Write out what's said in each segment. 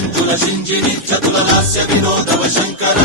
మంజుల సింజిని చతుల లాస్య వినోదవ శంకర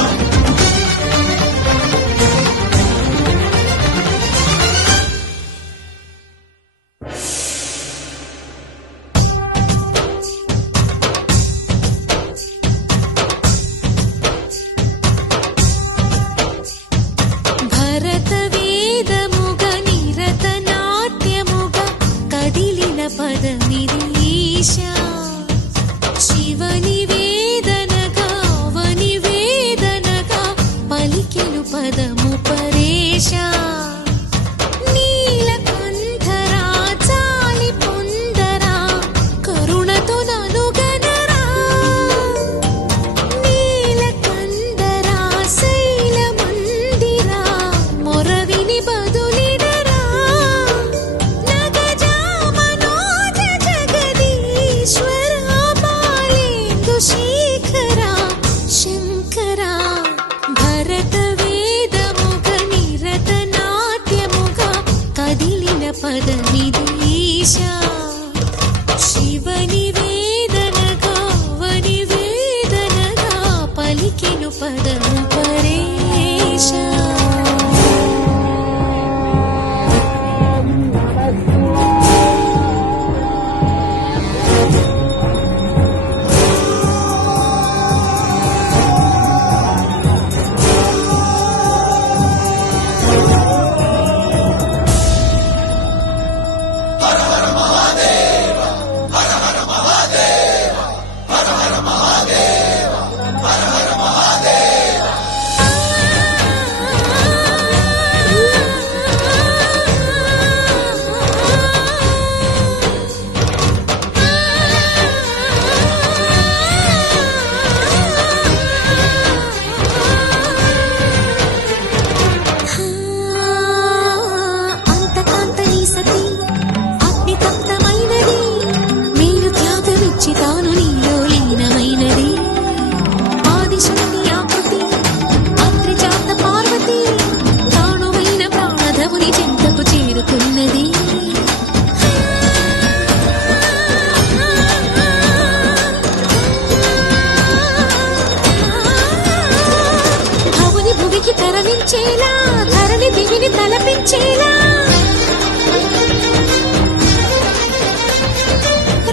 ధరణి దివిని తలపించేలా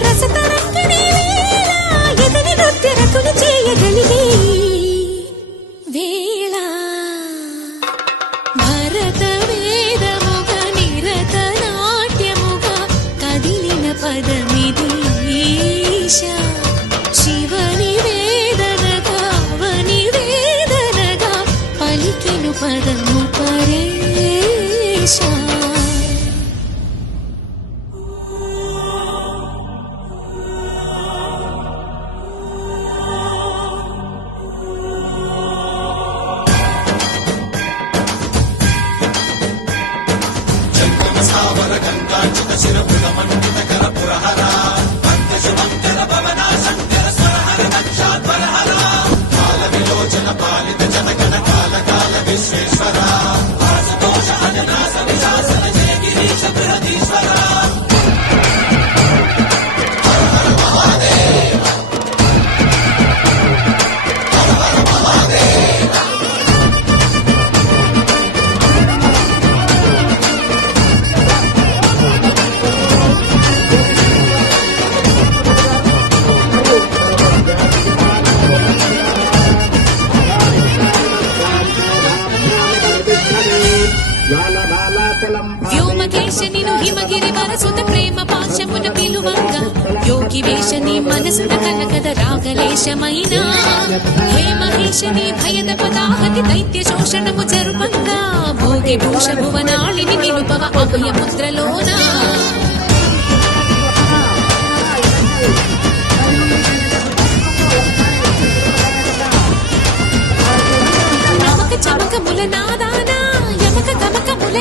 రసతరంగిణి ఎదని నృత్య రతులు చేయగలిగే వేళ భరత వేదముగ నిరత నాట్యముగా కదిలిన పదమిది ఈశా శివని వేదనగా వని వేదనగా పలికెను పదము పరేశా సావర గంగాచిత శిరపుర మండిత కర పురహర అంత్యశుభంకర భవన శంకర స్వరహర నక్షాధ్వరహర కాల విలోచన పాలిత జనగణ కాల కాల విశ్వేశ్వర ఆశుతోష అజనాశ విశాసన జయ గిరీశ బృహదీశ్వర హర హర మహాదేవ హర హర మహాదేవ వ్యోమకేశనిను హిమగిరి వరసుత ప్రేమ పాశమున పిలువంగా యోగి వేషని మనసున కనకద రాగలేశమైన హే మహేశని భయద పదాహతి దైత్య శోషణము జరుపంగా భోగి భూష భువనాళిని నిలుపవ అభయ ముద్రలోనా చమకముల నాదానా యమక గమకముల